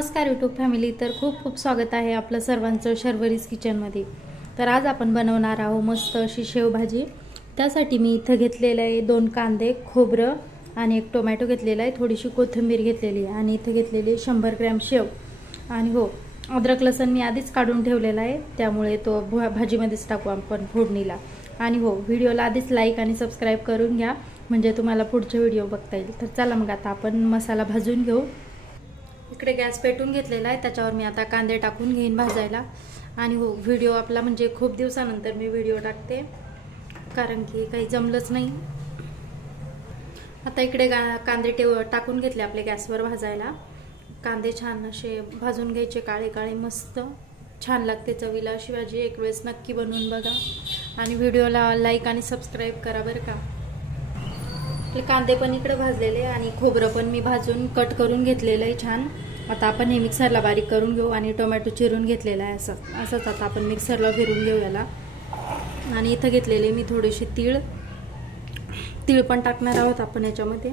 नमस्कार YouTube family. तर खूप खूप स्वागत आहे आपलं सर्वांचं शर्वरीज किचनमध्ये। तर आज आपण बनवणार आहोत मस्त अशी शेवभाजी। त्यासाठी मी इथं घेतलेले आहे 2 कांदे, खोबरं आणि 1 टोमॅटो घेतलेला आहे, थोडीशी कोथिंबीर घेतलेली आहे आणि इथं घेतलेली 100 ग्रॅम शेव। आणि हो, अद्रक लसूण मी आधीच काढून ठेवलेला आहे, त्यामुळे तो भाजीमध्येच टाकू आपण फोडणीला। आणि हो, व्हिडिओला आधीच लाईक आणि सबस्क्राइब करून घ्या, म्हणजे तुम्हाला पुढचे व्हिडिओ बघता येईल। तर चला मग आता आपण मसाला भाजून घेऊ। इकडे गॅस पेटून घेतलेला आहे, त्याच्यावर मी आता कांदे टाकून घेईन भाजायला। आणि हो, व्हिडिओ आपला म्हणजे खूप दिवसानंतर मी व्हिडिओ टाकते, कारण की काही जमलंच नाही। आता इकडे कांदे टाकून घेतले आपले गॅसवर भाजायला। कांदे छान असे भाजून घ्यायचे, काळे काळे मस्त छान लागते चवीला अशी भाजी। एक वेळेस नक्की बनवून बघा आणि व्हिडिओला लाईक आणि सबस्क्राइब करा बरं का। आपले कांदे पण इकडे भाजलेले आणि खोबरं पण मी भाजून कट करून घेतलेलं आहे छान। आता आपण हे मिक्सरला बारीक करून घेऊ आणि टोमॅटो चिरून घेतलेला आहे असंच आता आपण मिक्सरला फिरून घेऊ याला। आणि इथं घेतलेले मी थोडेसे तीळ पण टाकणार आहोत आपण याच्यामध्ये।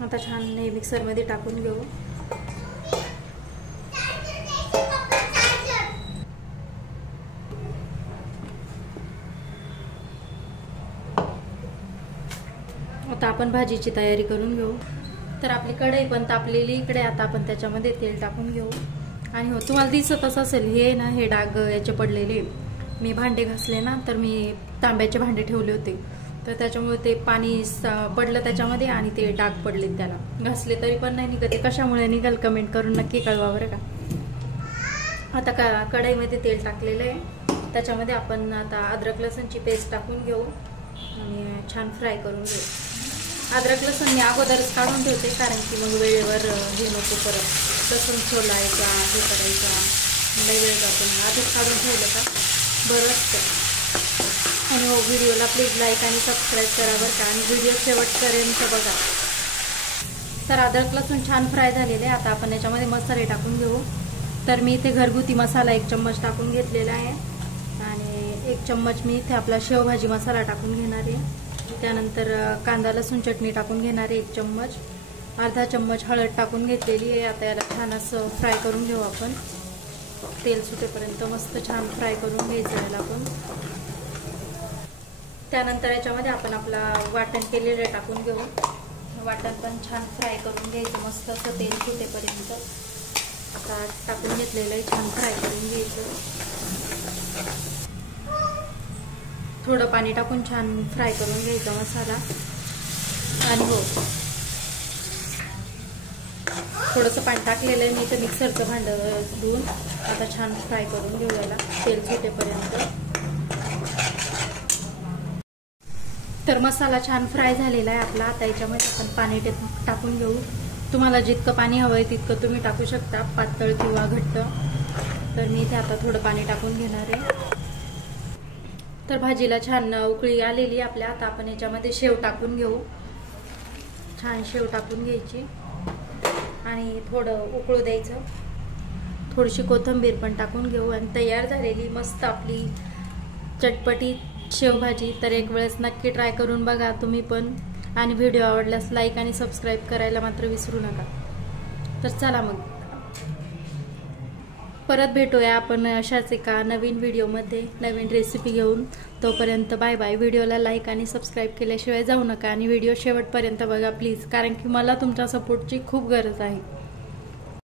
आता छान हे मिक्सरमध्ये टाकून घेऊ। आता आपण भाजीची तयारी करून घेऊ। तर आपली कढई पण तापलेली इकडे, आता आपण त्याच्यामध्ये तेल टाकून घेऊ। आणि हो, तुम्हाला दिसतच असेल हे ना, हे डाग याचे पडलेले। मी भांडे घासले ना, तर मी तांब्याचे भांडे ठेवले होते, तर त्याच्यामुळे ते पाणी पडलं त्याच्यामध्ये आणि ते डाग पडले त्याला। घासले तरी पण नाही निघत, कशामुळे निघाल कमेंट करून नक्की कळवा बरं का। आता कढईमध्ये तेल टाकलेलं आहे, त्याच्यामध्ये आपण आता अद्रक लसूणची पेस्ट टाकून घेऊ आणि छान फ्राय करून घेऊ। अद्रक लसूण मी अगोदरच काढून ठेवते, कारण की मग वेळेवर हे नको परत लसूण सोलायचा हे करायचा, लई वेळ जातो। आधीच काढून ठेवलं का बरं असतं। आणि हो, व्हिडिओला प्लीज लाईक आणि सबस्क्राईब करा बरं का, आणि व्हिडिओ शेवटपर्यंत बघा। तर अद्रक लसूण छान फ्राय झालेले आहे, आता आपण याच्यामध्ये मसाले टाकून घेऊ। तर मी इथे घरगुती मसाला 1 चम्मच टाकून घेतलेला आहे आणि 1 चम्मच मी इथे आपला शेवभाजी मसाला टाकून घेणार आहे। त्यानंतर कांदा लसूण चटणी टाकून घेणार आहे 1 चम्मच, अर्धा चम्मच हळद टाकून घेतलेली आहे। आता याला छान असं फ्राय करून घेऊ आपण, तेल सुटेपर्यंत मस्त छान फ्राय करून घ्यायचं याला आपण। त्यानंतर याच्यामध्ये आपण आपला वाटण केलेलं टाकून घेऊ। वाटण पण छान फ्राय करून घ्यायचं मस्त असं तेल सुटेपर्यंत। आता टाकून घेतलेलं आहे, छान फ्राय करून घ्यायचं। थोडं पाणी टाकून छान फ्राय करून घ्यायचा मसाला। आणि हो, थोडंसं पाणी टाकलेलं आहे मी इथं मिक्सरचं भांडं धुवून। आता छान फ्राय करून घेऊ याला तेल सुटेपर्यंत। तर मसाला छान फ्राय झालेला आहे आपला। आता याच्यामध्ये आपण पाणी टाकून घेऊ। तुम्हाला जितकं पाणी हवं आहे तितकं तुम्ही टाकू शकता, पातळ किंवा घट्ट। तर मी इथे आता थोडं पाणी टाकून घेणार आहे। तर भाजीला छान उकळी आलेली आपल्या, आता आपण याच्यामध्ये शेव टाकून घेऊ। छान शेव टाकून घ्यायची आणि थोडं उकळू द्यायचं। थोडीशी कोथिंबीर पण टाकून घेऊ आणि तयार झालेली मस्त आपली चटपटी शेवभाजी। तर एक वेळेस नक्की ट्राय करून बघा तुम्ही पण, आणि व्हिडिओ आवडल्यास लाईक आणि सबस्क्राईब करायला मात्र विसरू नका। तर चला मग परत भेटूया आपण अशाच एका नवीन व्हिडिओमध्ये नवीन रेसिपी घेऊन। तोपर्यंत बाय बाय। व्हिडिओला लाईक आणि सबस्क्राईब केल्याशिवाय जाऊ नका आणि व्हिडिओ शेवटपर्यंत बघा प्लीज, कारण की मला तुमच्या सपोर्टची खूप गरज आहे।